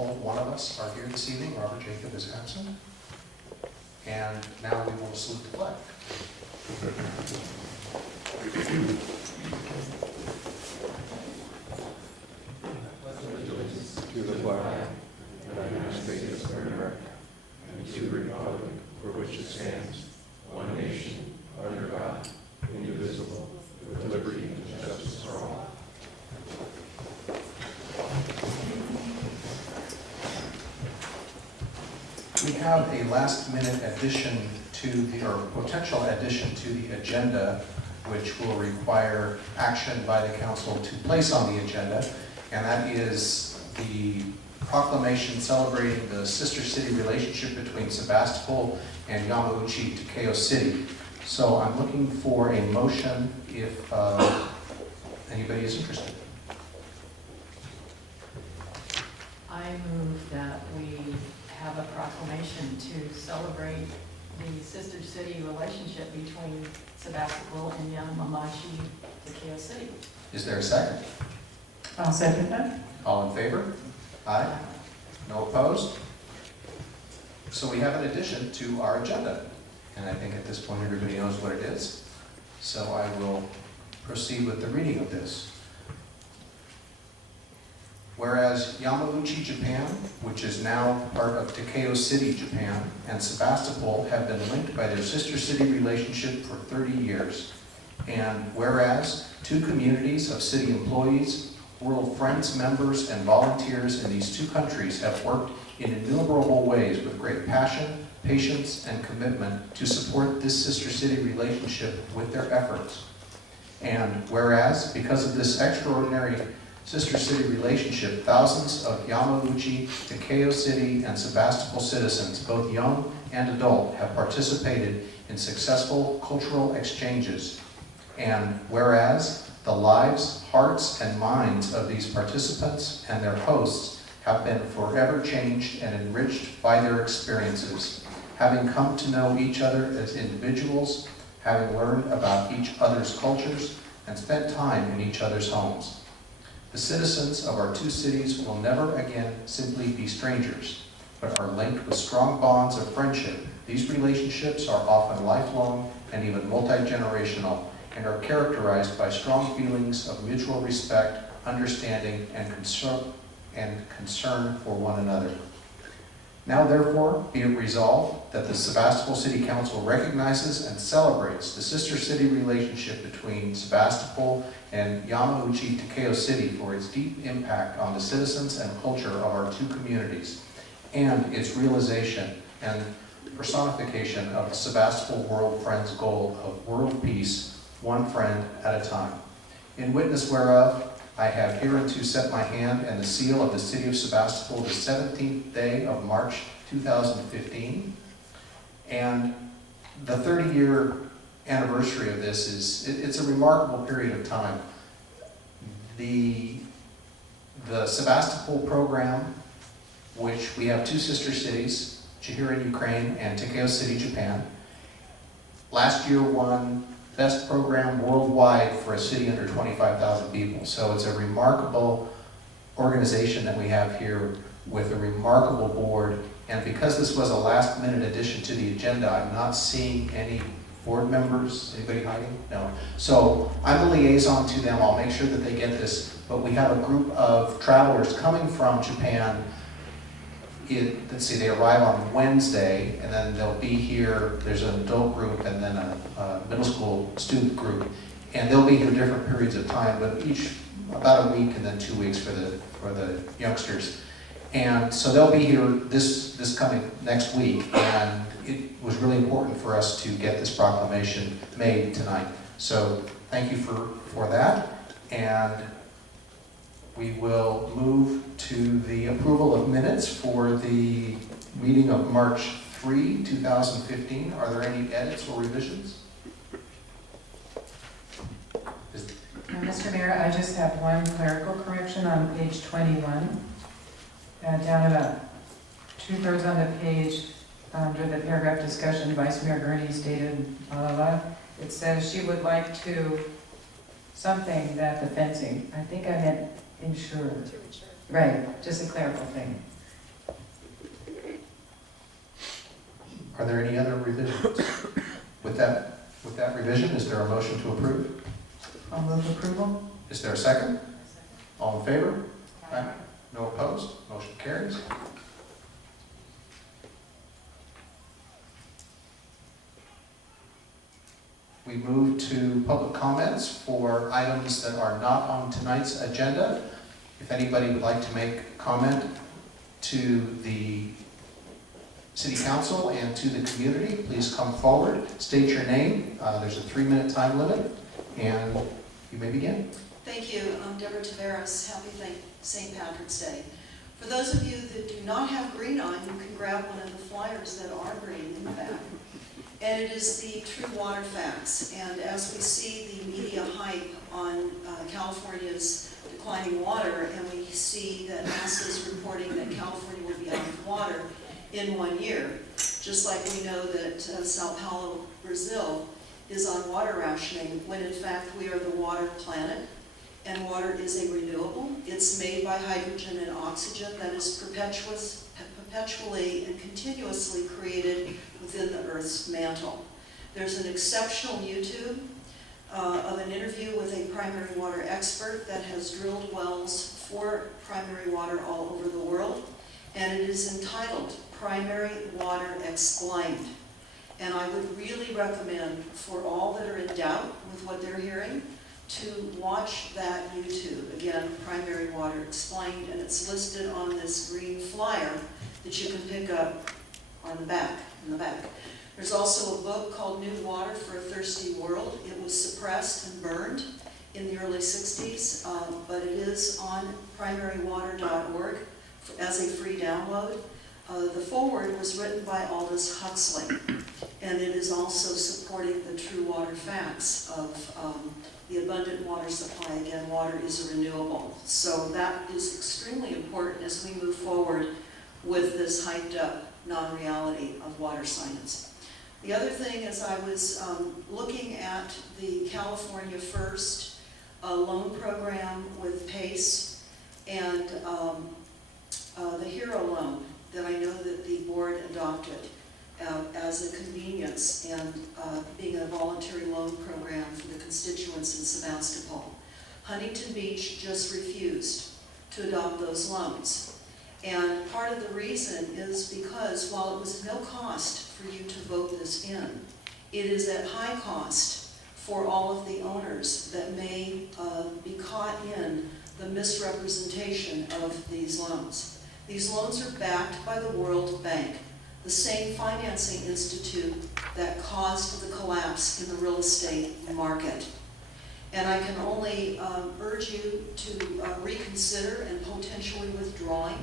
all but one of us are here this evening. Robert Jacob is absent. And now we will salute the flag. To the flag of the United States of America, and to the republic for which it stands, one nation, under God, indivisible, with liberty and justice for all. We have a last-minute addition to the, or potential addition to the agenda, which will require action by the council to place on the agenda, and that is the proclamation celebrating the sister city relationship between Sebastopol and Yamauchi, Takeo City. So I'm looking for a motion if anybody is interested. I move that we have a proclamation to celebrate the sister city relationship between Sebastopol and Yamauchi, Takeo City. Is there a second? I'll second that. All in favor? Aye. No opposed? So we have an addition to our agenda. And I think at this point everybody knows what it is. So I will proceed with the reading of this. Whereas Yamauchi, Japan, which is now part of Takeo City, Japan, and Sebastopol have been linked by their sister city relationship for 30 years. And whereas two communities of city employees, World Friends members, and volunteers in these two countries have worked in innumerable ways with great passion, patience, and commitment to support this sister city relationship with their efforts. And whereas, because of this extraordinary sister city relationship, thousands of Yamauchi, Takeo City, and Sebastopol citizens, both young and adult, have participated in successful cultural exchanges. And whereas the lives, hearts, and minds of these participants and their hosts have been forever changed and enriched by their experiences, having come to know each other as individuals, having learned about each other's cultures, and spent time in each other's homes. The citizens of our two cities will never again simply be strangers, but are linked with strong bonds of friendship. These relationships are often lifelong and even multi-generational, and are characterized by strong feelings of mutual respect, understanding, and concern for one another. Now therefore, be it resolved that the Sebastopol City Council recognizes and celebrates the sister city relationship between Sebastopol and Yamauchi, Takeo City for its deep impact on the citizens and culture of our two communities, and its realization and personification of the Sebastopol World Friends goal of world peace, one friend at a time. In witness whereof, I have hereunto set my hand and the seal of the city of Sebastopol the 17th day of March 2015. And the 30-year anniversary of this it's a remarkable period of time. The Sebastopol program, which we have two sister cities, Chihira in Ukraine and Takeo City, Japan, last year won Best Program Worldwide for a city under 25,000 people. So it's a remarkable organization that we have here with a remarkable board. And because this was a last-minute addition to the agenda, I'm not seeing any board members. Anybody hiding? No. So I'm a liaison to them. I'll make sure that they get this. But we have a group of travelers coming from Japan. Let's see, they arrive on Wednesday, and then they'll be here. There's an adult group and then a middle school student group, and they'll be here different periods of time, but each about a week and then 2 weeks for the youngsters. And so they'll be here this coming next week, and it was really important for us to get this proclamation made tonight. So thank you for that, and we will move to the approval of minutes for the meeting of March 3, 2015. Are there any edits or revisions? Mr. Mayor, I just have one clerical correction on page 21. Down about 2/3 on the page, under the paragraph discussion, Vice Mayor Gurney stated, blah, blah, blah. It says she would like to, something that the fencing, I think I meant ensure. Right, just a clerical thing. Are there any other revisions? With that revision, is there a motion to approve? I'll move approval. Is there a second? All in favor? Aye. No opposed? Motion carries. We move to public comments for items that are not on tonight's agenda. If anybody would like to make comment to the City Council and to the community, please come forward, state your name. There's a 3-minute time limit, and you may begin. Thank you. I'm Deborah Tavares. Happy St. Patrick's Day. For those of you that do not have green on, you can grab one of the flyers that are green in the back. And it is the True Water Facts. And as we see the media hype on California's declining water, and we see that NASA is reporting that California will be out of water in 1 year, just like we know that Sao Paulo, Brazil, is on water rationing, when in fact we are the water planet, and water is a renewable. It's made by hydrogen and oxygen that is perpetually and continuously created within the Earth's mantle. There's an exceptional YouTube of an interview with a primary water expert that has drilled wells for primary water all over the world, and it is entitled Primary Water Explained. And I would really recommend for all that are in doubt with what they're hearing to watch that YouTube. Again, Primary Water Explained, and it's listed on this green flyer that you can pick up on the back, in the back. There's also a book called New Water for a Thirsty World. It was suppressed and burned in the early 60s, but it is on primarywater.org as a free download. The foreword was written by Aldous Huxley, and it is also supporting the True Water Facts of the abundant water supply. Again, water is a renewable. So that is extremely important as we move forward with this hyped up non-reality of water science. The other thing is I was looking at the California First loan program with PACE and the HERO loan that I know that the board adopted as a convenience and being a voluntary loan program for the constituents in Sebastopol. Huntington Beach just refused to adopt those loans. And part of the reason is because while it was no cost for you to vote this in, it is at high cost for all of the owners that may be caught in the misrepresentation of these loans. These loans are backed by the World Bank, the same financing institute that caused the collapse in the real estate market. And I can only urge you to reconsider and potentially withdrawing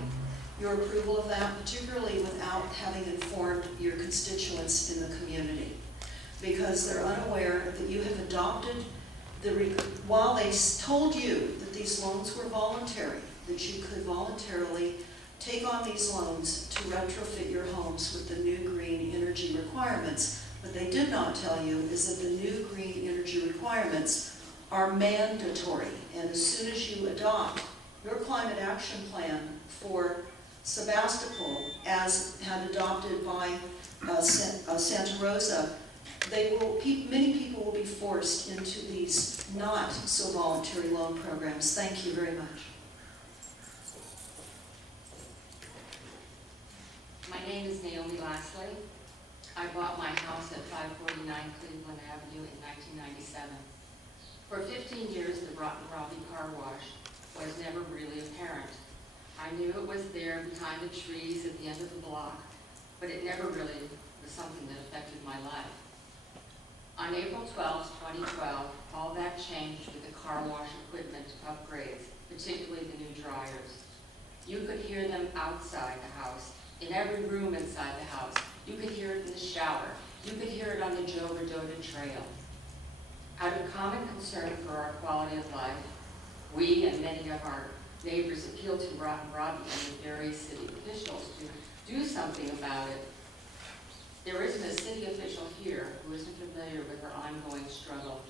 your approval of that, particularly without having informed your constituents in the community, because they're unaware that you have adopted while they told you that these loans were voluntary, that you could voluntarily take on these loans to retrofit your homes with the new green energy requirements. What they did not tell you is that the new green energy requirements are mandatory, and as soon as you adopt your climate action plan for Sebastopol, as had adopted by Santa Rosa, many people will be forced into these not so voluntary loan programs. Thank you very much. My name is Naomi Lashley. I bought my house at 549 Cleveland Avenue in 1997. For 15 years, the Rotten Robbie car wash was never really apparent. I knew it was there behind the trees at the end of the block, but it never really was something that affected my life. On April 12, 2012, all that changed with the car wash equipment upgrades, particularly the new dryers. You could hear them outside the house, in every room inside the house. You could hear it in the shower. You could hear it on the Joe Rodota Trail. Out of common concern for our quality of life, we and many of our neighbors appealed to Rotten Robbie and the various city officials to do something about it. There isn't a city official here who isn't familiar with our ongoing struggle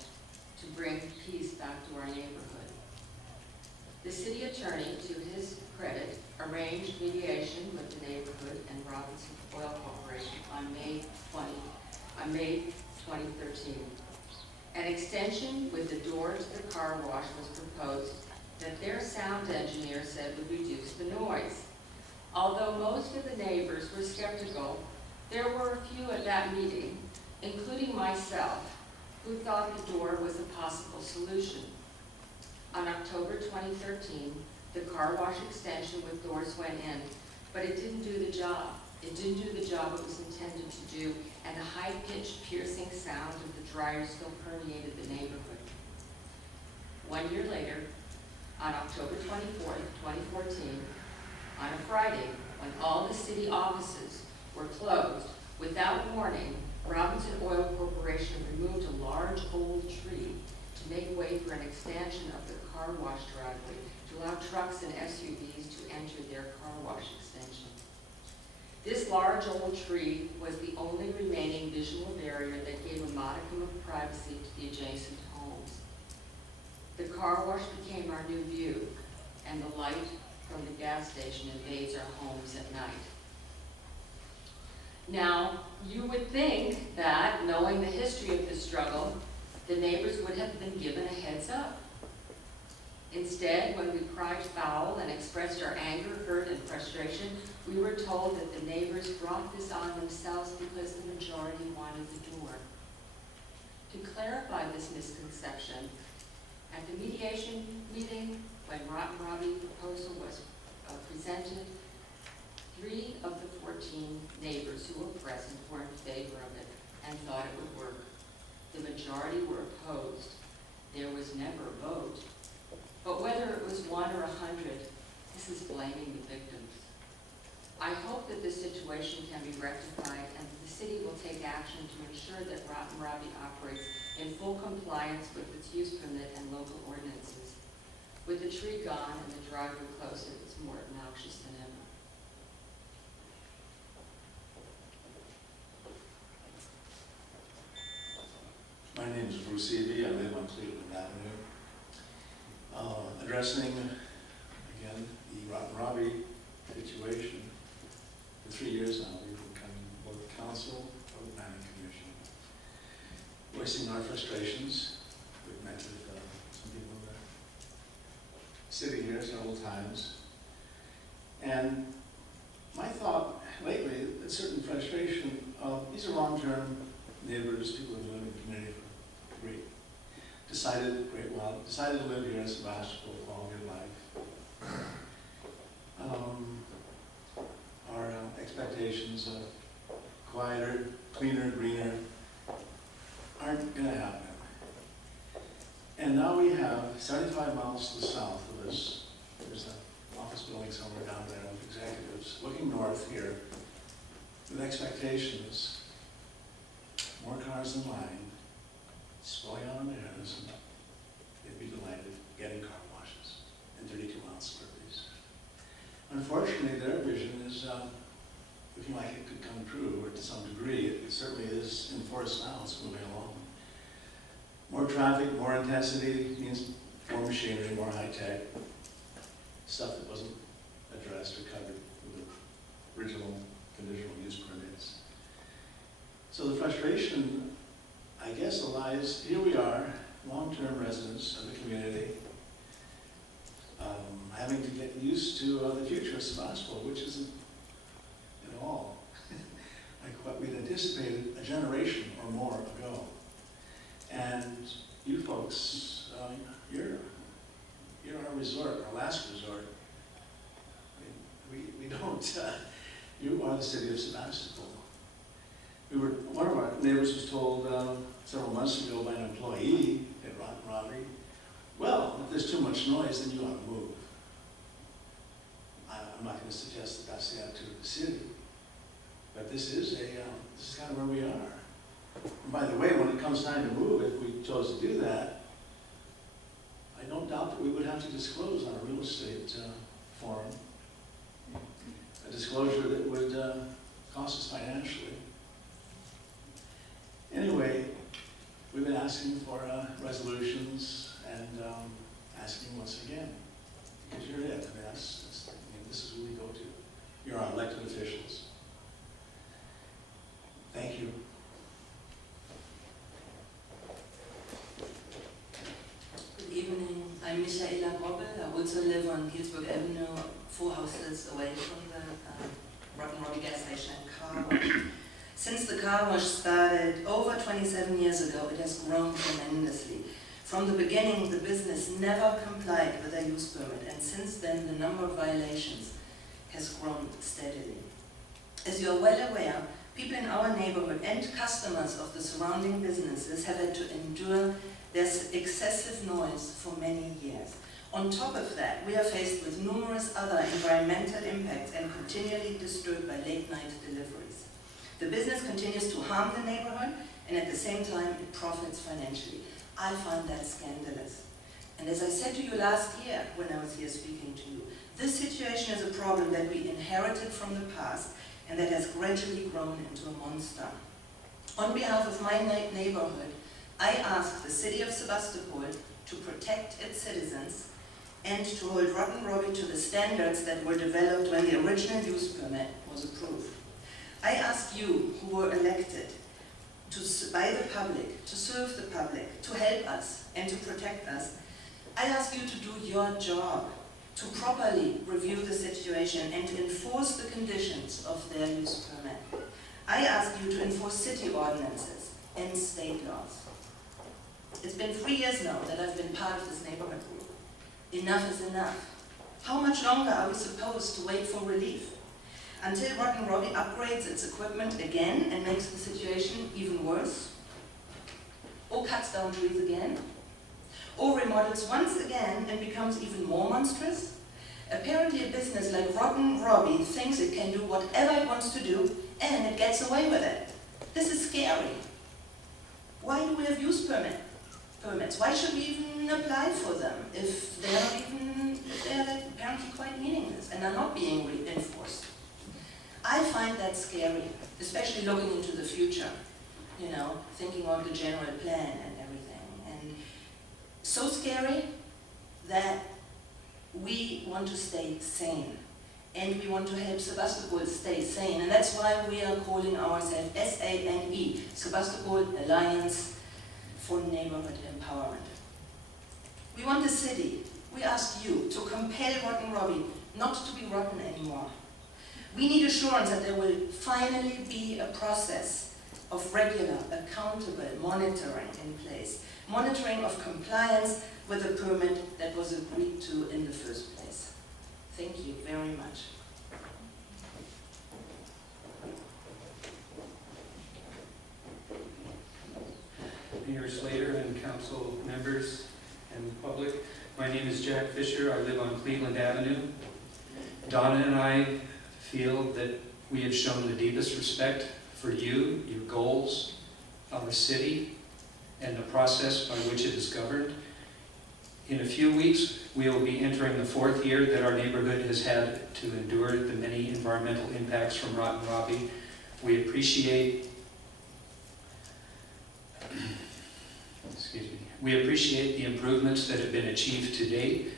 to bring peace back to our neighborhood. The city attorney, to his credit, arranged mediation with the neighborhood and Robinson Oil Corporation on May May 2013. An extension with the door to the car wash was proposed that their sound engineer said would reduce the noise. Although most of the neighbors were skeptical, there were a few at that meeting, including myself, who thought the door was a possible solution. On October 2013, the car wash extension with doors went in, but it didn't do the job. It didn't do the job it was intended to do, and the high-pitched, piercing sound of the dryer still permeated the neighborhood. 1 year later, on October 24th, 2014, on a Friday, when all the city offices were closed, without warning, Robinson Oil Corporation removed a large old tree to make way for an expansion of the car wash driveway to allow trucks and SUVs to enter their car wash extension. This large old tree was the only remaining visual barrier that gave a modicum of privacy to the adjacent homes. The car wash became our new view, and the light from the gas station invades our homes at night. Now, you would think that, knowing the history of this struggle, the neighbors would have been given a heads up. Instead, when we cried foul and expressed our anger, hurt, and frustration, we were told that the neighbors brought this on themselves because the majority wanted the door. To clarify this misconception, at the mediation meeting, when Rotten Robbie proposal was presented, 3 of the 14 neighbors who were present were in favor of it and thought it would work. The majority were opposed. There was never a vote. But whether it was 1 or 100, this is blaming the victims. I hope that this situation can be rectified and that the city will take action to ensure that Rotten Robbie operates in full compliance with its use permit and local ordinances. With the tree gone and the driveway closer, it's more obnoxious than ever. My name is Bruce Eby. I live on Cleveland Avenue. Addressing, again, the Rotten Robbie situation. For 3 years now, we've been coming before the council or the planning commission, voicing our frustrations. We've met with some people in the city here several times. And my thought lately, that certain frustration, these are long-term neighbors, people who live in the community for decided to live here in Sebastopol, quality of life. Our expectations of quieter, cleaner, greener aren't going to happen. And now we have 75 miles to the south of us. There's an office building somewhere down there of executives looking north here with expectations, more cars in line, slowing on theirs, and they'd be delighted getting car washes in 32 miles per piece. Unfortunately, their vision is, looking like it could come true, or to some degree. It certainly is in force now, it's moving along. More traffic, more intensity means more machinery, more high-tech, stuff that wasn't addressed or covered with the original conditional use permits. So the frustration, I guess, lies, here we are, long-term residents of the community, having to get used to the future of Sebastopol, which isn't at all like what we'd anticipated a generation or more ago. And you folks, you're our resort, our last resort. I mean, we don't, you are the city of Sebastopol. One of our neighbors was told several months ago by an employee at Rotten Robbie, well, if there's too much noise, then you ought to move. I'm not going to suggest that that's the attitude of the city, but this is kind of where we are. And by the way, when it comes time to move, if we chose to do that, I don't doubt that we would have to disclose on a real estate forum, a disclosure that would cost us financially. Anyway, we've been asking for resolutions and asking once again, because you're it. I mean, this is who we go to. You're our elected officials. Thank you. on Healdsburg Avenue, 4 houses away from the Rotten Robbie gas station and car wash. Since the car wash started over 27 years ago, it has grown tremendously. From the beginning, the business never complied with their use permit, and since then, the number of violations has grown steadily. As you are well aware, people in our neighborhood and customers of the surrounding businesses have had to endure this excessive noise for many years. On top of that, we are faced with numerous other environmental impacts and continually disturbed by late-night deliveries. The business continues to harm the neighborhood, and at the same time, it profits financially. I find that scandalous. And as I said to you last year when I was here speaking to you, this situation is a problem that we inherited from the past and that has gradually grown into a monster. On behalf of my neighborhood, I ask the city of Sebastopol to protect its citizens and to hold Rotten Robbie to the standards that were developed when the original use permit was approved. I ask you, who were elected by the public, to serve the public, to help us and to protect us, I ask you to do your job, to properly review the situation and to enforce the conditions of their use permit. I ask you to enforce city ordinances and state laws. It's been 3 years now that I've been part of this neighborhood group. Enough is enough. How much longer are we supposed to wait for relief? Until Rotten Robbie upgrades its equipment again and makes the situation even worse? Or cuts down trees again? Or remodels once again and becomes even more monstrous? Apparently a business like Rotten Robbie thinks it can do whatever it wants to do and it gets away with it. This is scary. Why do we have use permits? Why should we even apply for them if they're apparently quite meaningless and are not being enforced? I find that scary, especially looking into the future, thinking of the general plan and everything. And so scary that we want to stay sane. And we want to help Sebastopol stay sane. And that's why we are calling ourselves SANE, Sebastopol Alliance for Neighborhood Empowerment. We want the city, we ask you to compel Rotten Robbie not to be rotten anymore. We need assurance that there will finally be a process of regular, accountable monitoring in place. Monitoring of compliance with the permit that was agreed to in the first place. Thank you very much. Mayor Slater and council members and public, my name is Jack Fisher. I live on Cleveland Avenue. Donna and I feel that we have shown the deepest respect for you, your goals, our city, and the process by which it is governed. In a few weeks, we will be entering the 4th year that our neighborhood has had to endure the many environmental impacts from Rotten Robbie. We appreciate the improvements that have been achieved to date,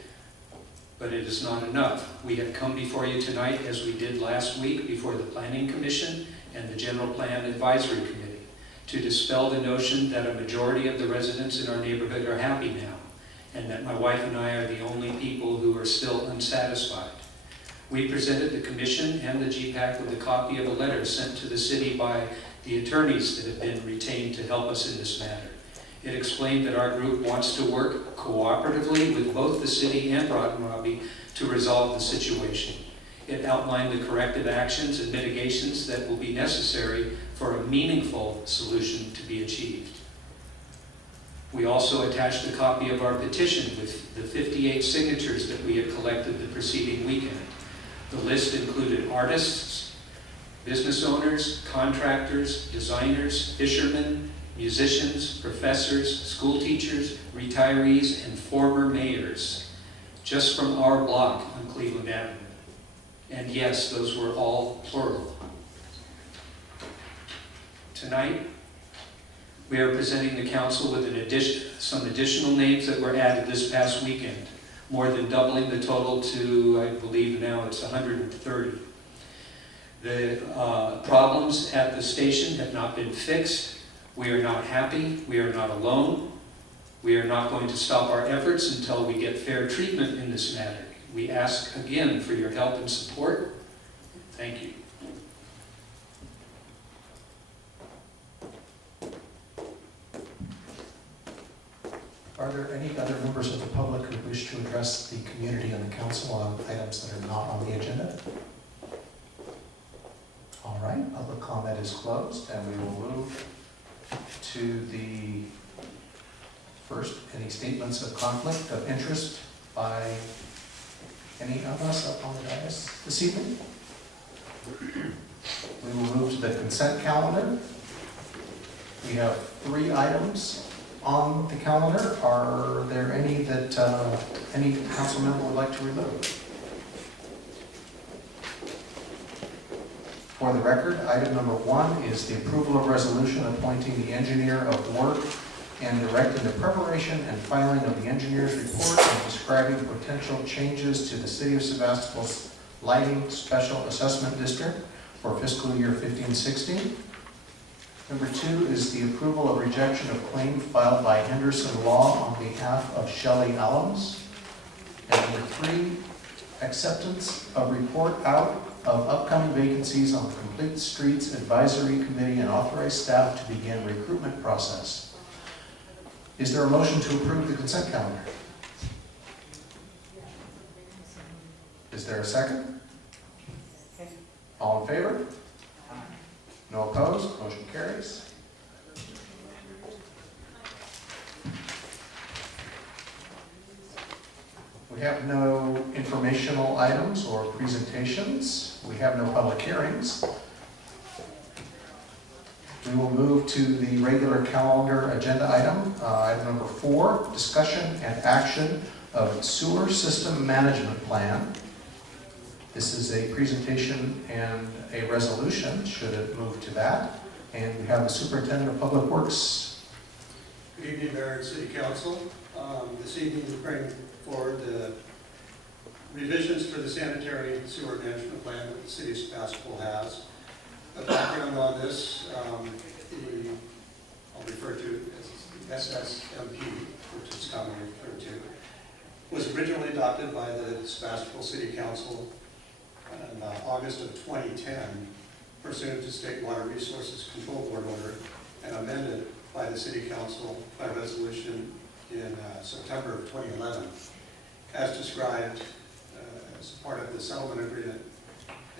but it is not enough. We have come before you tonight, as we did last week, before the Planning Commission and the General Plan Advisory Committee, to dispel the notion that a majority of the residents in our neighborhood are happy now, and that my wife and I are the only people who are still unsatisfied. We presented the Commission and the GPAC with a copy of a letter sent to the city by the attorneys that have been retained to help us in this matter. It explained that our group wants to work cooperatively with both the city and Rotten Robbie to resolve the situation. It outlined the corrective actions and mitigations that will be necessary for a meaningful solution to be achieved. We also attached a copy of our petition with the 58 signatures that we had collected the preceding weekend. The list included artists, business owners, contractors, designers, fishermen, musicians, professors, school teachers, retirees, and former mayors, just from our block on Cleveland Avenue. And yes, those were all plural. Tonight, we are presenting the council with some additional names that were added this past weekend, more than doubling the total to, I believe now it's 130. The problems at the station have not been fixed. We are not happy. We are not alone. We are not going to stop our efforts until we get fair treatment in this matter. we ask again for your help and support. Thank you. Are there any other members of the public who wish to address the community and the council on items that are not on the agenda? All right, public comment is closed, and we will move to the first, any statements of conflict of interest by any of us up on the dais this evening? We will move to the consent calendar. We have 3 items on the calendar. Are there any that any council member would like to remove? For the record, item number 1 is the approval of resolution appointing the engineer of work and directing the preparation and filing of the engineer's report and describing potential changes to the City of Sebastopol's lighting special assessment district for fiscal year 15-16. Number 2 is the approval of rejection of claim filed by Henderson Law on behalf of Shelley Allums. And number 3, acceptance of report out of upcoming vacancies on the Complete Streets Advisory Committee and authorize staff to begin recruitment process. Is there a motion to approve the consent calendar? Is there a second? All in favor? No opposed? Motion carries. We have no informational items or presentations. We have no public hearings. We will move to the regular calendar agenda item. Item number 4, discussion and action of sewer system management plan. This is a presentation and a resolution, should it move to that. And we have the Superintendent of Public Works. Good evening, Mayor and City Council. This evening we bring forward the revisions for the sanitary sewer management plan that the City of Sebastopol has. A background on this, I'll refer to as SSMP, which is commonly referred to, was originally adopted by the Sebastopol City Council in August of 2010, pursuant to State Water Resources Control Board order, and amended by the City Council by resolution in September of 2011, as described as part of the settlement agreement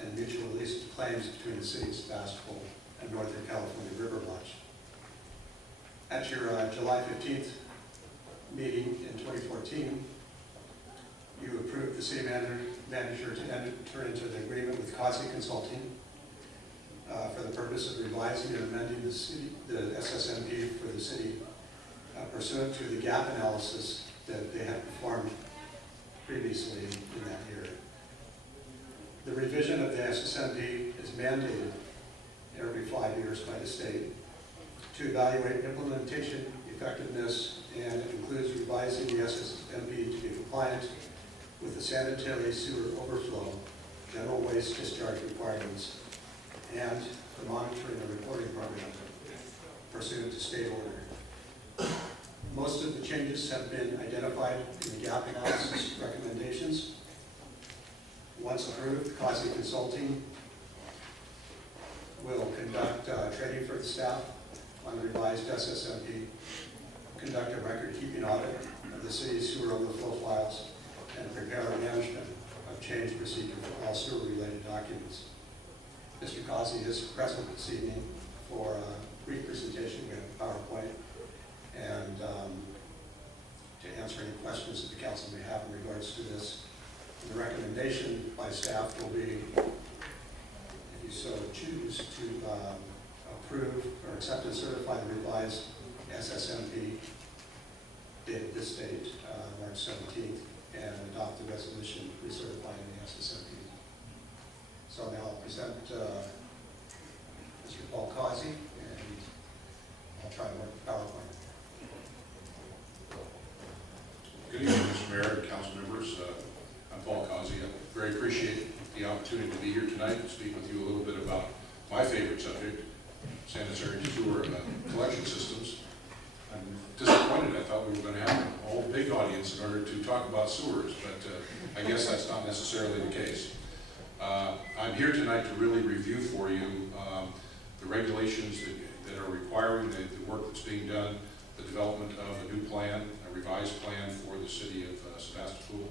and mutual release of claims between the City of Sebastopol and Northern California River Watch. At your July 15th meeting in 2014, you approved the city manager to enter into an agreement with Causey Consulting for the purpose of revising and amending the SSMP for the city pursuant to the gap analysis that they had performed previously in that year. The revision of the SSMP is mandated every 5 years by the state to evaluate implementation effectiveness, and it includes revising the SSMP to be compliant with the sanitary sewer overflow, general waste discharge requirements, and the monitoring and reporting program pursuant to state order. Most of the changes have been identified in the gap analysis recommendations. Once approved, Causey Consulting will conduct training for the staff on the revised SSMP, conduct a record-keeping audit of the city's sewer overflow files, and prepare a management of change procedure for all sewer-related documents. Mr. Causey is present this evening for a brief presentation. We have a PowerPoint, and to answer any questions that the council may have in regards to this. The recommendation by staff will be, if you so choose, to approve or accept and certify the revised SSMP dated this date, March 17th, and adopt the resolution recertifying the SSMP. So now I'll present Mr. Paul Causey, and I'll try to work the PowerPoint. Good evening, Mr. Mayor and council members. I'm Paul Causey. I very appreciate the opportunity to be here tonight and speak with you a little bit about my favorite subject, sanitary sewer collection systems. I'm disappointed. I thought we were going to have a whole big audience in order to talk about sewers, but I guess that's not necessarily the case. I'm here tonight to really review for you the regulations that are requiring the work that's being done, the development of a new plan, a revised plan for the city of Sebastopol,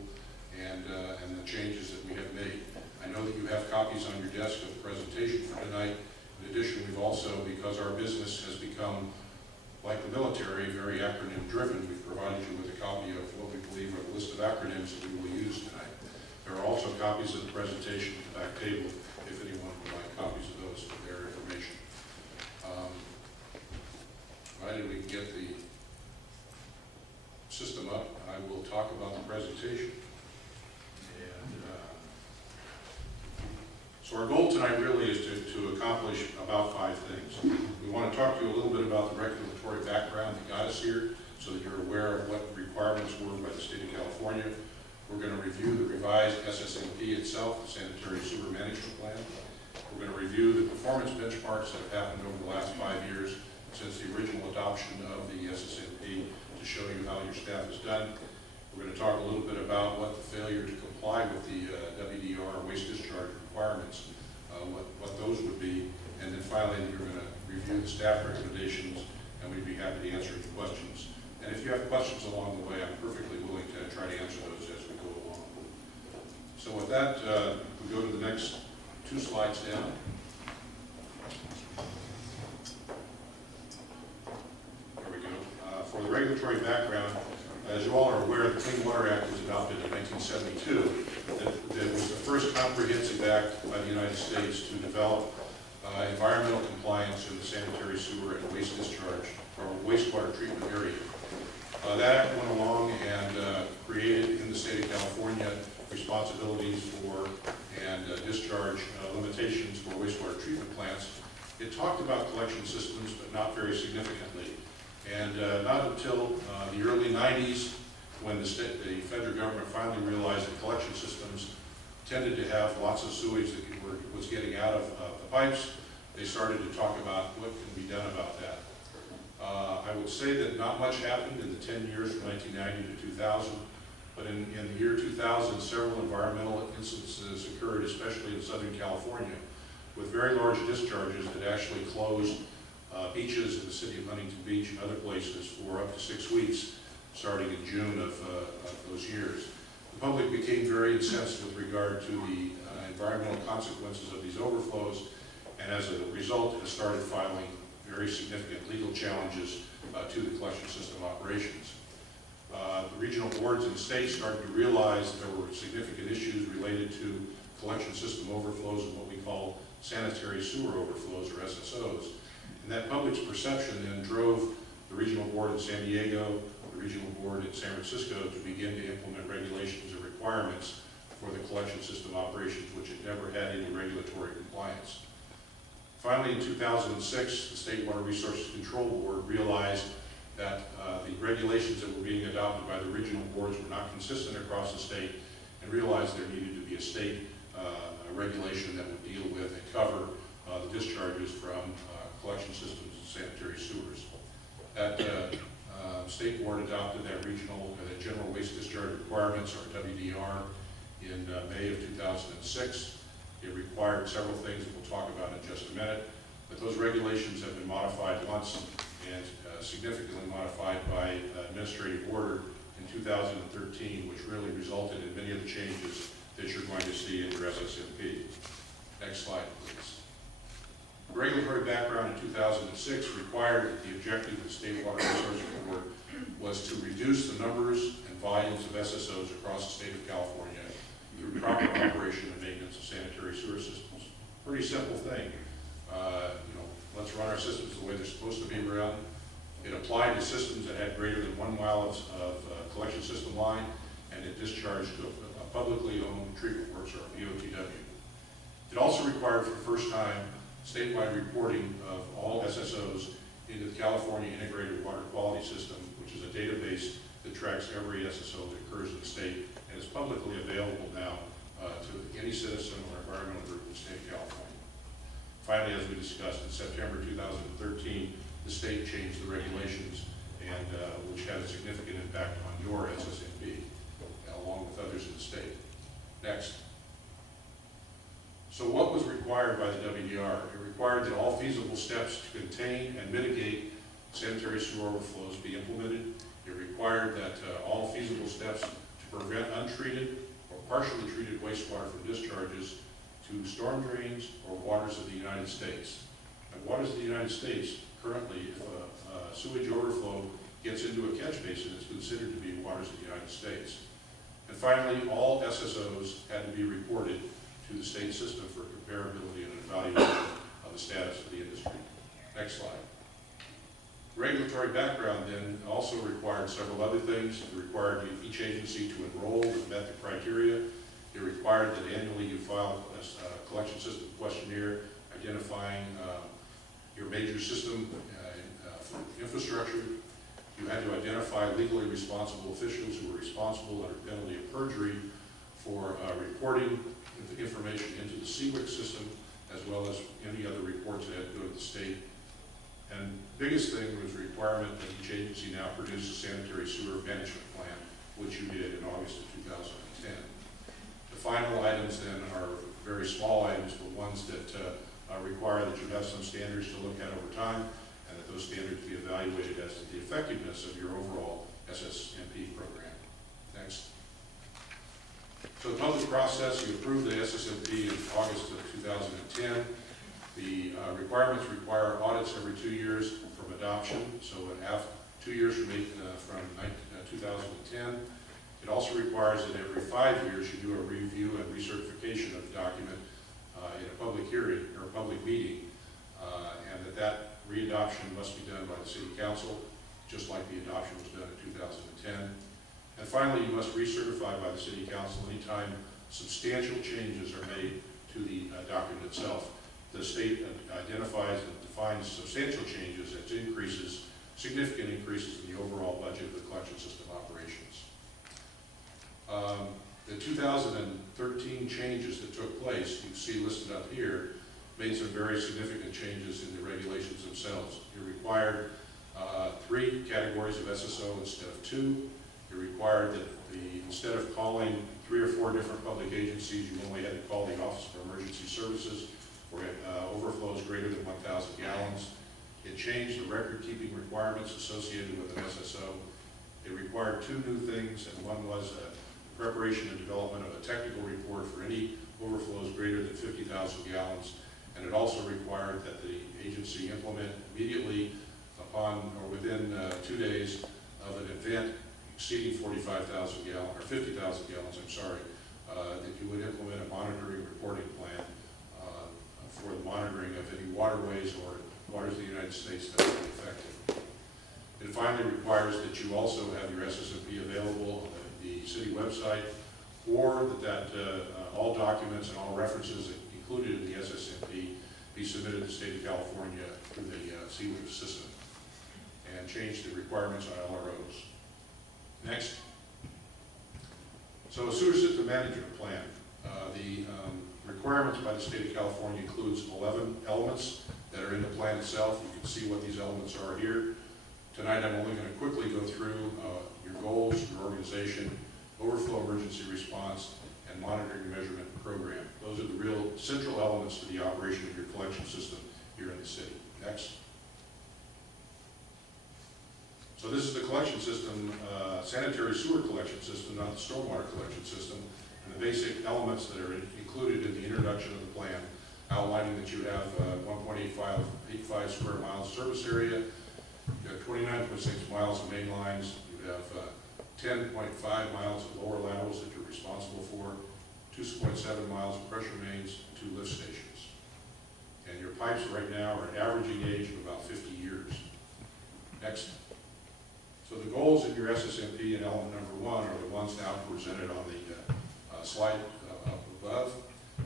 and the changes that we have made. I know that you have copies on your desk of the presentation for tonight. In addition, we've also, because our business has become, like the military, very acronym driven, we've provided you with a copy of what we believe are the list of acronyms that we will use tonight. There are also copies of the presentation at the back table if anyone would like copies of those for their information. Provided we can get the system up, I will talk about the presentation. So our goal tonight really is to accomplish about 5 things. We want to talk to you a little bit about the regulatory background that got us here so that you're aware of what requirements were by the state of California. We're going to review the revised SSMP itself, the Sanitary Sewer Management Plan. We're going to review the performance benchmarks that have happened over the last 5 years since the original adoption of the SSMP to show you how your staff has done. We're going to talk a little bit about what the failure to comply with the WDR waste discharge requirements, what those would be, and then finally we're going to review the staff recommendations, and we'd be happy to answer any questions. And if you have questions along the way, I'm perfectly willing to try to answer those as we go along. So with that, we go to the next 2 slides down. There we go. For the regulatory background, as you all are aware, the Clean Water Act was adopted in 1972. That was the first comprehensive act by the United States to develop environmental compliance in the sanitary sewer and waste discharge or wastewater treatment area. That act went along and created in the state of California responsibilities for and discharge limitations for wastewater treatment plants. It talked about collection systems, but not very significantly. And not until the early 90s, when the federal government finally realized that collection systems tended to have lots of sewage that was getting out of the pipes, they started to talk about what can be done about that. I would say that not much happened in the 10 years from 1990 to 2000, but in the year 2000, several environmental instances occurred, especially in Southern California, with very large discharges that actually closed beaches in the city of Huntington Beach and other places for up to 6 weeks, starting in June of those years. The public became very incensed with regard to the environmental consequences of these overflows, and as a result, has started filing very significant legal challenges to the collection system operations. The regional boards in the state started to realize that there were significant issues related to collection system overflows and what we call sanitary sewer overflows, or SSOs. And that public's perception then drove the regional board in San Diego, the regional board in San Francisco to begin to implement regulations and requirements for the collection system operations, which had never had any regulatory compliance. Finally, in 2006, the State Water Resources Control Board realized that the regulations that were being adopted by the regional boards were not consistent across the state, and realized there needed to be a state regulation that would deal with and cover the discharges from collection systems and sanitary sewers. That state board adopted that regional general waste discharge requirements, or WDR, in May of 2006. It required several things that we'll talk about in just a minute, but those regulations have been modified once and significantly modified by administrative order in 2013, which really resulted in many of the changes that you're going to see in your SSMP. Next slide, please. The regulatory background in 2006 required that the objective of the State Water Resources Board was to reduce the numbers and volumes of SSOs across the state of California through proper operation and maintenance of sanitary sewer systems. Pretty simple thing. Let's run our systems the way they're supposed to be run. It applied to systems that had greater than 1 mile of collection system line, and it discharged to a publicly owned treatment works, or POTW. It also required, for the first time, statewide reporting of all SSOs into the California Integrated Water Quality System, which is a database that tracks every SSO that occurs in the state, and is publicly available now to any citizen or environmental group in the state of California. Finally, as we discussed, in September 2013, the state changed the regulations and which had a significant impact on your SSMP, along with others in the state. Next. So what was required by the WDR? It required that all feasible steps to contain and mitigate sanitary sewer overflows be implemented. It required that all feasible steps to prevent untreated or partially treated wastewater from discharges to storm drains or waters of the United States. And waters of the United States, currently, if a sewage overflow gets into a catch basin, it's considered to be waters of the United States. And finally, all SSOs had to be reported to the state system for comparability and evaluation of the status of the industry. Next slide. Regulatory background then also required several other things. It required each agency to enroll that met the criteria. It required that annually you file a collection system questionnaire identifying your major system infrastructure. You had to identify legally responsible officials who were responsible under penalty of perjury for reporting the information into the CWIC system, as well as any other reports that had to go to the state. And biggest thing was requirement that each agency now produce a sanitary sewer management plan, which you did in August of 2010. The final items then are very small items, but ones that require that you have some standards to look at over time, and that those standards be evaluated as to the effectiveness of your overall SSMP program. Next. So the public process, you approved the SSMP in August of 2010. The requirements require audits every 2 years from adoption, so 2 years from 2010. It also requires that every 5 years you do a review and recertification of the document in a public hearing or a public meeting, and that readoption must be done by the City Council, just like the adoption was done in 2010. And finally, you must recertify by the City Council anytime substantial changes are made to the document itself. The state identifies and defines substantial changes as increases, significant increases in the overall budget of the collection system operations. The 2013 changes that took place, you see listed up here, made some very significant changes in the regulations themselves. It required 3 categories of SSO instead of 2. It required that instead of calling 3 or 4 different public agencies, you only had to call the Office of Emergency Services for overflows greater than 1,000 gallons. It changed the record-keeping requirements associated with an SSO. It required 2 new things, and one was preparation and development of a technical report for any overflows greater than 50,000 gallons. And it also required that the agency implement immediately upon or within 2 days of an event exceeding 45,000 gallons, or 50,000 gallons, I'm sorry, that you would implement a monitoring reporting plan for the monitoring of any waterways or waters of the United States that would be affected. It finally requires that you also have your SSMP available on the city website, or that all documents and all references included in the SSMP be submitted to the state of California through the CWIP system, and change the requirements on LROs. Next. So a sewer system management plan. The requirements by the state of California includes 11 elements that are in the plan itself. You can see what these elements are here. Tonight I'm only going to quickly go through your goals, your organization, overflow emergency response, and monitoring and measurement program. Those are the real central elements to the operation of your collection system here in the city. Next. So this is the collection system, sanitary sewer collection system, not the stormwater collection system, and the basic elements that are included in the introduction of the plan, outlining that you have 1.85 square miles service area, you have 29.6 miles of main lines, you have 10.5 miles of lower laterals that you're responsible for, 2.7 miles of pressure mains, and 2 lift stations. And your pipes right now are an averaging age of about 50 years. Next. So the goals in your SSMP in element number 1 are the ones now presented on the slide up above.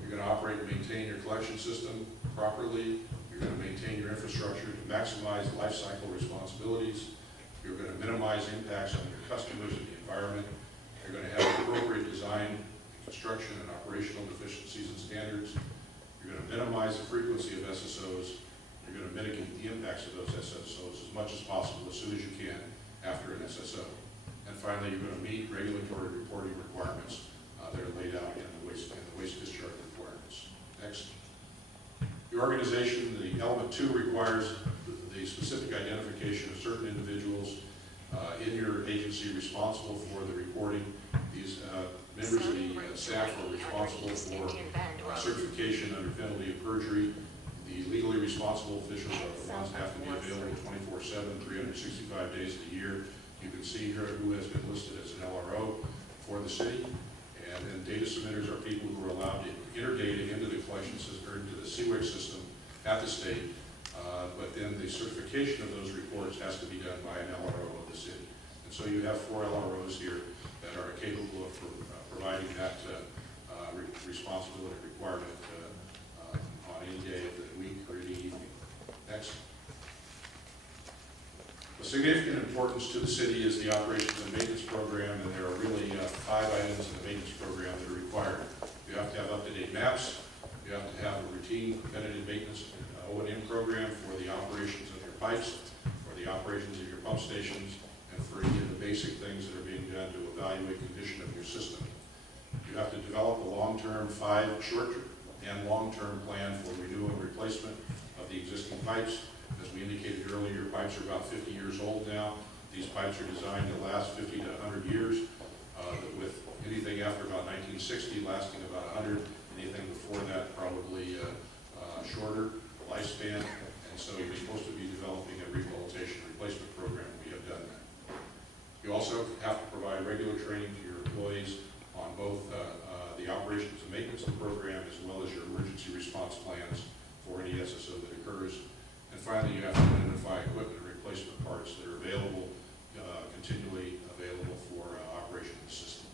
You're going to operate and maintain your collection system properly. You're going to maintain your infrastructure to maximize life cycle responsibilities. You're going to minimize impacts on your customers and the environment. You're going to have appropriate design, construction, and operational deficiencies and standards. You're going to minimize the frequency of SSOs. You're going to mitigate the impacts of those SSOs as much as possible as soon as you can. after an SSO. And finally, you're going to meet regulatory reporting requirements that are laid out in the waste discharge requirements. Next. The organization, the element 2 requires the specific identification of certain individuals in your agency responsible for the reporting. These members of the staff are responsible for certification under penalty of perjury. The legally responsible officials are the ones that have to be available 24/7, 365 days of the year. You can see here who has been listed as an LRO for the city. And then data submitters are people who are allowed to enter data into the collection system, or into the CWIC system at the state. But then the certification of those reports has to be done by an LRO of the city. And so you have 4 LROs here that are capable of providing that responsibility requirement on any day of the week or any evening. Next. Of significant importance to the city is the operations and maintenance program, and there are really 5 items in the maintenance program that are required. You have to have up-to-date maps. You have to have a routine preventative maintenance O&M program for the operations of your pipes, for the operations of your pump stations, and for any of the basic things that are being done to evaluate condition of your system. You have to develop a long-term 5 short and long-term plan for renewal and replacement of the existing pipes. As we indicated earlier, your pipes are about 50 years old now. These pipes are designed to last 50 to 100 years, with anything after about 1960 lasting about 100, anything before that probably shorter lifespan. And so you're supposed to be developing a rehabilitation replacement program. We have done that. You also have to provide regular training to your employees on both the operations and maintenance of the program, as well as your emergency response plans for any SSO that occurs. And finally, you have to identify equipment and replacement parts that are available, continually available for operation of the system.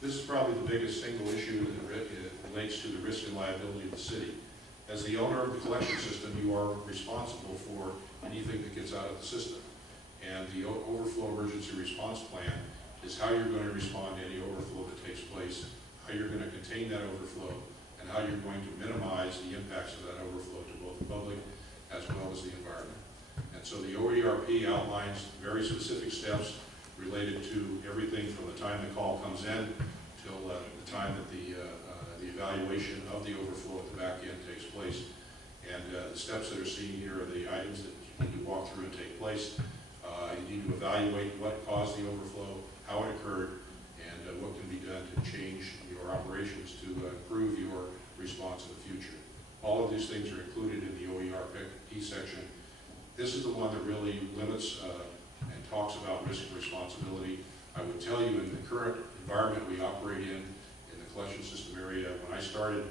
This is probably the biggest single issue that relates to the risk and liability of the city. As the owner of the collection system, you are responsible for anything that gets out of the system. And the overflow emergency response plan is how you're going to respond to any overflow that takes place, how you're going to contain that overflow, and how you're going to minimize the impacts of that overflow to both the public as well as the environment. And so the OERP outlines very specific steps related to everything from the time the call comes in till the time that the evaluation of the overflow at the back end takes place. And the steps that are seen here are the items that you need to walk through and take place. You need to evaluate what caused the overflow, how it occurred, and what can be done to change your operations to improve your response in the future. All of these things are included in the OERP section. This is the one that really limits and talks about risk and responsibility. I would tell you, in the current environment we operate in the collection system area, when I started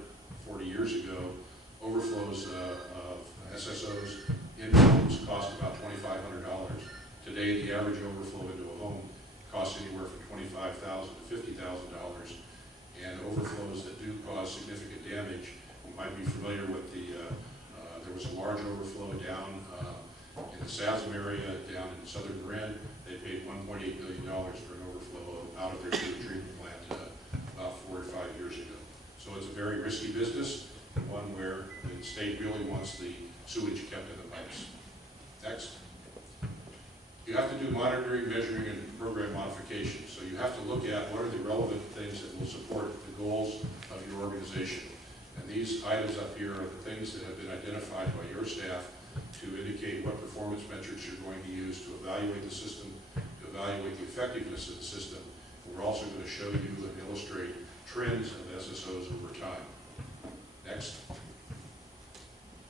40 years ago, overflows of SSOs in homes cost about $2,500. Today, the average overflow into a home costs anywhere from $25,000 to $50,000. And overflows that do cause significant damage, you might be familiar with there was a large overflow down in the SASM area, down in southern Marin. They paid $1.8 million for an overflow out of their sewage treatment plant about 4 or 5 years ago. So it's a very risky business, and one where the state really wants the sewage kept in the pipes. Next. You have to do monitoring, measuring, and program modifications. So you have to look at what are the relevant things that will support the goals of your organization. And these items up here are the things that have been identified by your staff to indicate what performance metrics you're going to use to evaluate the system, to evaluate the effectiveness of the system. And we're also going to show you and illustrate trends of SSOs over time. Next.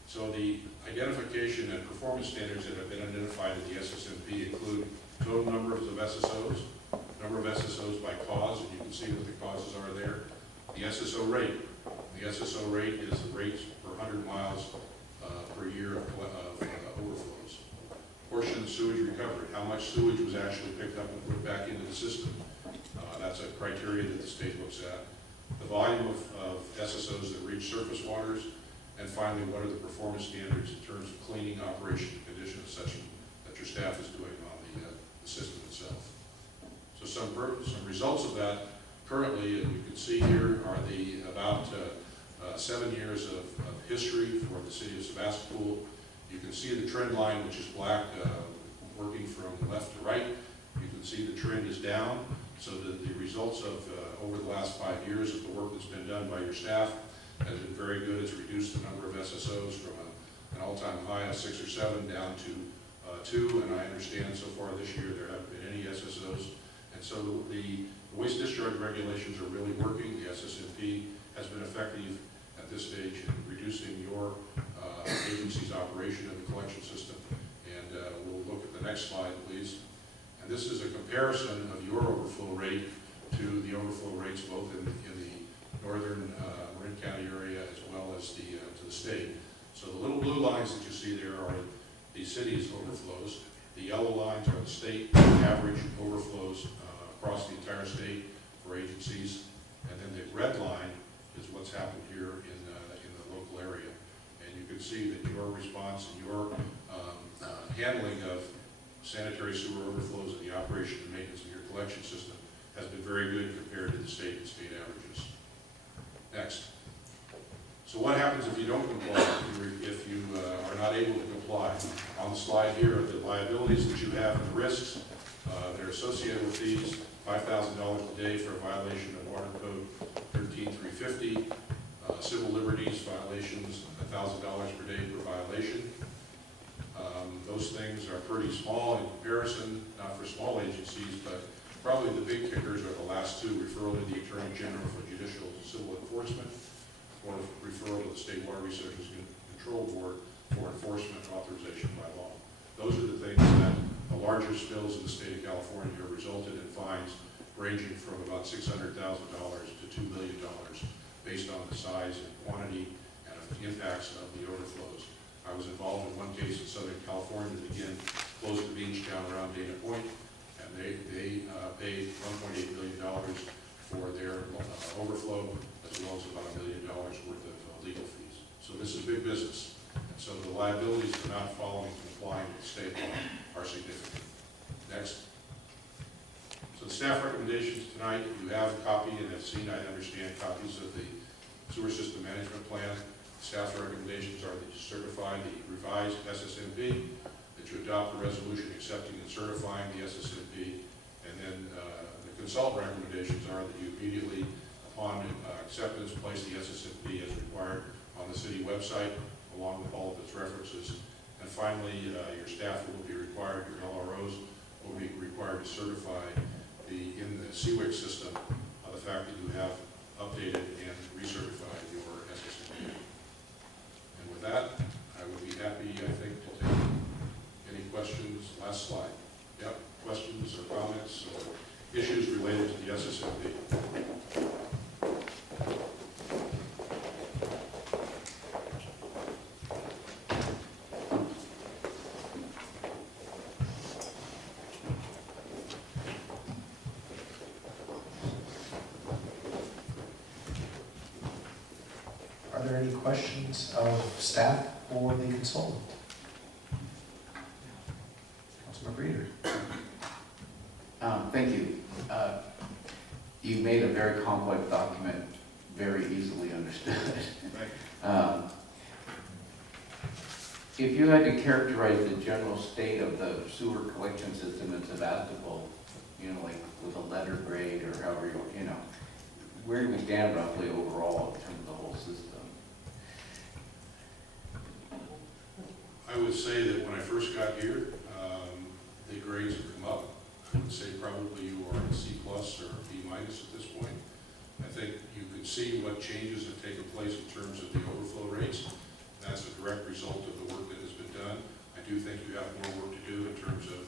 So the identification and performance standards that have been identified at the SSMP include total numbers of SSOs, number of SSOs by cause, and you can see what the causes are there. The SSO rate. The SSO rate is the rate per 100 miles per year of overflows. Portion of sewage recovery. How much sewage was actually picked up and put back into the system. That's a criteria that the state looks at. The volume of SSOs that reach surface waters. And finally, what are the performance standards in terms of cleaning, operation, and condition of such that your staff is doing on the system itself. So some results of that currently, and you can see here, are the about 7 years of history for the city of Sebastopol. You can see the trend line, which is black, working from left to right. You can see the trend is down, so that the results of over the last 5 years of the work that's been done by your staff has been very good. It's reduced the number of SSOs from an all-time high of 6 or 7 down to 2, and I understand so far this year there haven't been any SSOs. And so the waste discharge regulations are really working. The SSMP has been effective at this stage in reducing your agency's operation of the collection system. And we'll look at the next slide, please. And this is a comparison of your overflow rate to the overflow rates both in the northern Marin County area as well as to the state. So the little blue lines that you see there are the city's overflows. The yellow lines are the state average overflows across the entire state for agencies. And then the red line is what's happened here in the local area. And you can see that your response and your handling of sanitary sewer overflows and the operation and maintenance of your collection system has been very good compared to the state and state averages. Next. So what happens if you don't comply, if you are not able to comply? On the slide here are the liabilities that you have and the risks. They're associated with these: $5,000 a day for a violation of Water Code 13350. Civil liberties violations, $1,000 per day per violation. Those things are pretty small in comparison, not for small agencies, but probably the big kickers are the last two: referral to the Attorney General for judicial civil enforcement, or referral to the State Water Resources Control Board for enforcement authorization by law. Those are the things that the larger spills in the state of California have resulted in fines ranging from about $600,000 to $2 million based on the size and quantity and impacts of the overflows. I was involved in one case in Southern California that again closed the beach down around Dana Point, and they paid $1.8 million for their overflow, as well as about $1 million worth of legal fees. So this is big business. And so the liabilities for not following and complying with state law are significant. Next. So the staff recommendations tonight, you have a copy and have seen, I understand, copies of the sewer system management plan. Staff recommendations are that you certify the revised SSMP, that you adopt a resolution accepting and certifying the SSMP, and then the consultant recommendations are that you immediately, upon acceptance, place the SSMP as required on the city website, along with all of its references. And finally, your staff will be required, your LROs will be required to certify in the CWIC system the fact that you have updated and recertified your SSMP. And with that, I would be happy, I think, to take any questions. Last slide. Yep, questions or comments or issues related to the SSMP. Are there any questions of staff or the consultant? Councilman Breeder. Thank you. You made a very complex document very easily understood. If you had to characterize the general state of the sewer collection system in Sebastopol, like with a letter grade or however where do we stand roughly overall in terms of the whole system? I would say that when I first got here, the grades have come up. I would say probably you are a C+ or a B- at this point. I think you could see what changes have taken place in terms of the overflow rates. That's a direct result of the work that has been done. I do think you have more work to do in terms of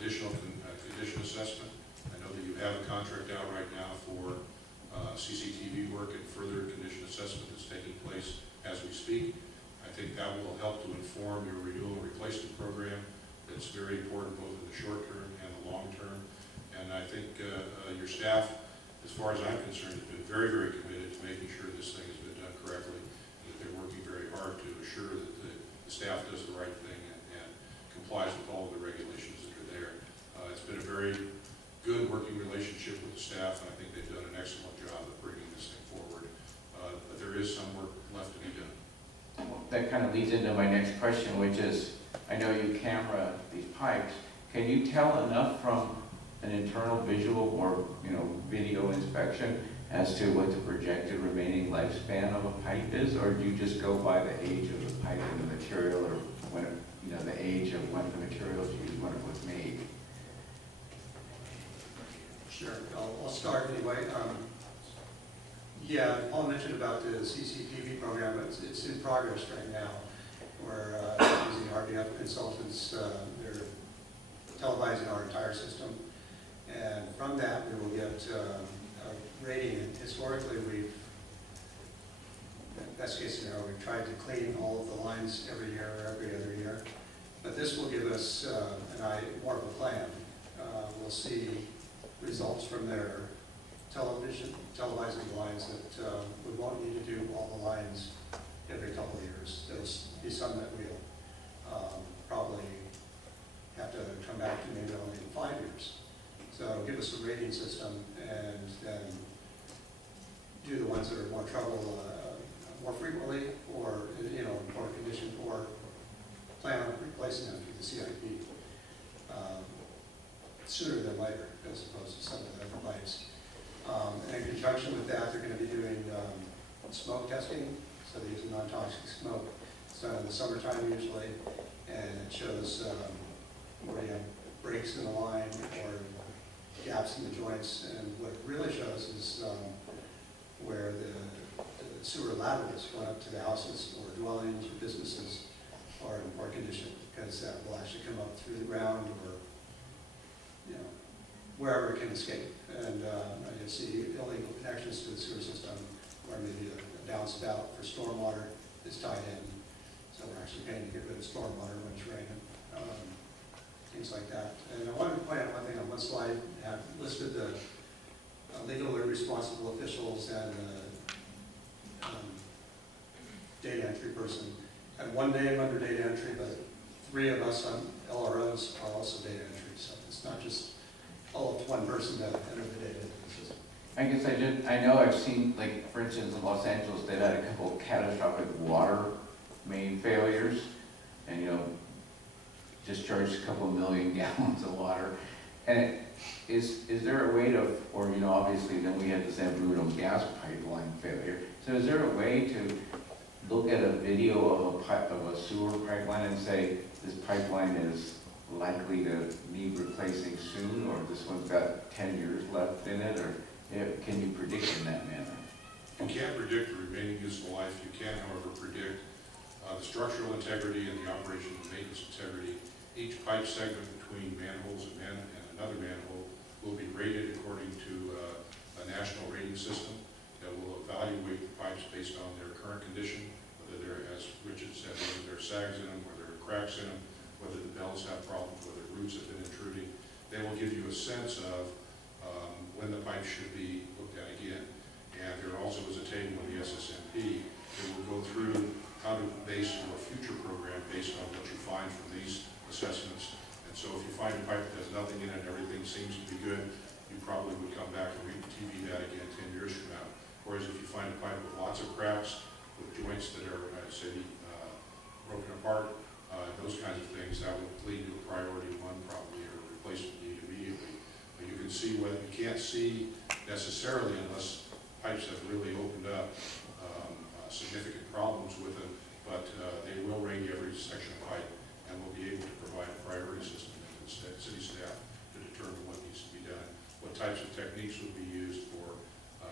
additional condition assessment. I know that you have a contract out right now for CCTV work and further condition assessment that's taking place as we speak. I think that will help to inform your renewal and replacement program. That's very important both in the short term and the long term. And I think your staff, as far as I'm concerned, has been very, very committed to making sure this thing has been done correctly, and that they're working very hard to assure that the staff does the right thing and complies with all of the regulations that are there. It's been a very good working relationship with the staff, and I think they've done an excellent job of bringing this thing forward. But there is some work left to be done. Well, that kind of leads into my next question, which is, I know you camera these pipes. can you tell enough from an internal visual or, video inspection as to what the projected remaining lifespan of a pipe is? Or do you just go by the age of the pipe and the material, or when, the age of when the material was used, when it was made? Sure, I'll start anyway. Yeah, Paul mentioned about the CCTV program, but it's in progress right now. We're using RDF consultants, they're televising our entire system. And from that, we will get a rating. And historically, best case scenario, we've tried to clean all of the lines every year or every other year. But this will give us more of a plan. We'll see results from their televising the lines that we won't need to do all the lines every couple of years. There'll be some that we'll probably have to come back to maybe only in 5 years. So it'll give us a rating system, and then do the ones that are more trouble more frequently, or in poor condition, or plan on replacing them through the CIP sooner than later, as opposed to some of the other pipes. And in conjunction with that, they're going to be doing smoke testing. So they use non-toxic smoke. It's done in the summertime usually, and it shows where you have breaks in the line or gaps in the joints. And what it really shows is where the sewer laterals went up to the houses or dwellings or businesses are in poor condition, because that will actually come up through the ground or wherever it can escape. And you see illegal connections to the sewer system, where maybe a downspout for stormwater is tied in. So we're actually paying to get rid of stormwater when it's raining, things like that. And I wanted to point out one thing on one slide. I have listed the legally responsible officials and data entry person. And one name under data entry, but 3 of us on LROs are also data entry. So it's not just all of one person that enter the data into the system. I guess I know I've seen, like, for instance, in Los Angeles, they've had a couple of catastrophic water main failures, and, discharged a couple of million gallons of water. And is there a way to, or, obviously then we had the San Bruno gas pipeline failure. So is there a way to look at a video of a sewer pipeline and say, this pipeline is likely to need replacing soon, or this one's got 10 years left in it, or can you predict in that manner? You can't predict the remaining useful life. You can, however, predict the structural integrity and the operation and maintenance integrity. Each pipe segment between manholes and another manhole will be rated according to a national rating system that will evaluate the pipes based on their current condition, whether they're, as Richard said, whether there are sags in them, whether there are cracks in them, whether the bells have problems, whether roots have been intruding. They will give you a sense of when the pipe should be looked at again. And there also is a table in the SSMP that will go through how to base your future program based on what you find from these assessments. And so if you find a pipe that has nothing in it, everything seems to be good, you probably would come back and re-TV that again 10 years from now. Whereas if you find a pipe with lots of cracks, with joints that are, broken apart, those kinds of things, that would lead to a priority 1 probably, or a replacement need immediately. But you can see what you can't see necessarily unless pipes have really opened up significant problems with them, but they will rate every section of pipe and will be able to provide a priority system to the city staff to determine what needs to be done, what types of techniques will be used for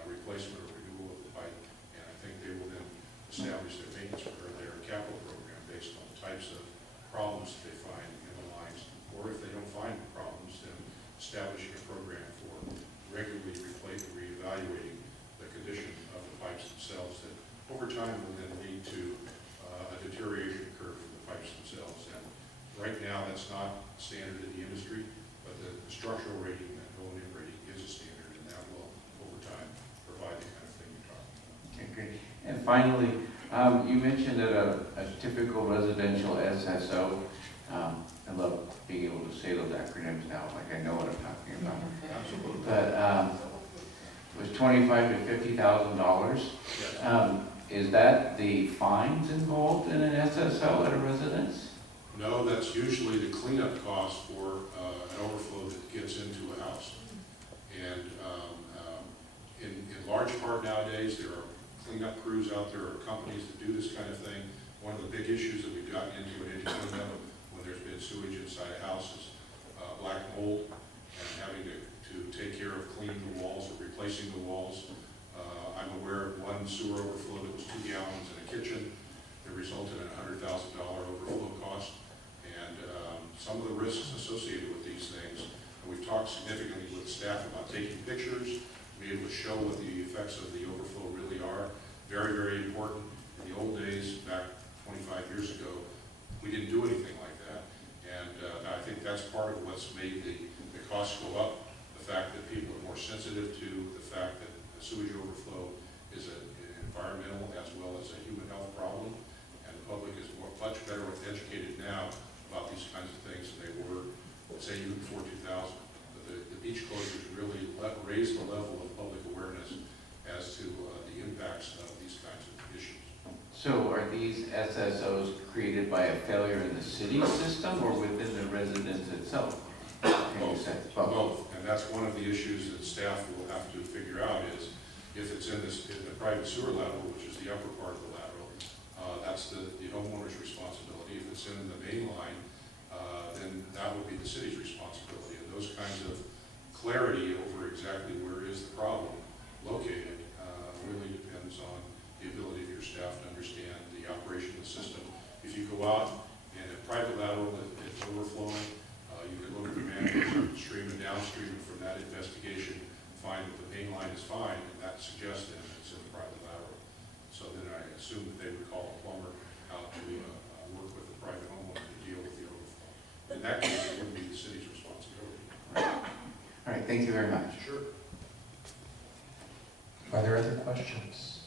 replacement or renewal of the pipe, and I think they will then establish their maintenance or their capital program based on the types of problems that they find in the lines, or if they don't find problems, then establishing a program for regularly reevaluating the condition of the pipes themselves that over time will then lead to a deterioration curve for the pipes themselves. And right now that's not standard in the industry, but the structural rating, that O&M rating, is a standard, and that will over time provide the kind of thing you're talking about. Okay, great. And finally, you mentioned that a typical residential SSO, I love being able to say those acronyms now, like I know what I'm talking about. Absolutely. But it was $25,000 to $50,000. Yes. Is that the fines involved in an SSO at a residence? No, that's usually the cleanup cost for an overflow that gets into a house. And in large part nowadays, there are cleanup crews out there, or companies that do this kind of thing. One of the big issues that we've gotten into in any cleanup when there's been sewage inside a house is black mold, and having to take care of cleaning the walls or replacing the walls. I'm aware of one sewer overflow that was 2 gallons in a kitchen that resulted in a $100,000 overflow cost. And some of the risks associated with these things, and we've talked significantly with staff about taking pictures, be able to show what the effects of the overflow really are. Very, very important. In the old days, back 25 years ago, we didn't do anything like that. And I think that's part of what's made the costs go up. The fact that people are more sensitive to the fact that sewage overflow is an environmental as well as a human health problem. And the public is much better educated now about these kinds of things than they were, say, even before 2000. But the beach closures really raised the level of public awareness as to the impacts of these kinds of issues. So are these SSOs created by a failure in the city system or within the residence itself? Can you say? Both. And that's one of the issues that staff will have to figure out is if it's in the private sewer lateral, which is the upper part of the lateral, that's the homeowner's responsibility. If it's in the main line, then that would be the city's responsibility. And those kinds of clarity over exactly where is the problem located really depends on the ability of your staff to understand the operation of the system. If you go out in a private lateral that is overflowing, you can look at the management upstream and downstream, and from that investigation, find that the main line is fine, and that suggests then it's in the private lateral. So then I assume that they would call a plumber out to work with the private homeowner to deal with the overflow. In that case, it would be the city's responsibility. All right, thank you very much. Sure. Are there other questions?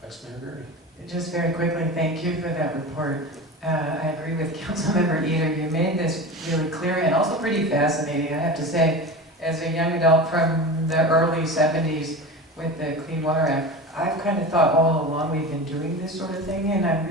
Vice Mayor Gurney. Just very quickly, thank you for that report. I agree with Councilmember Eater. You made this really clear and also pretty fascinating, I have to say. As a young adult from the early 70s with the Clean Water Act, I've kind of thought all along we've been doing this sort of thing, and I'm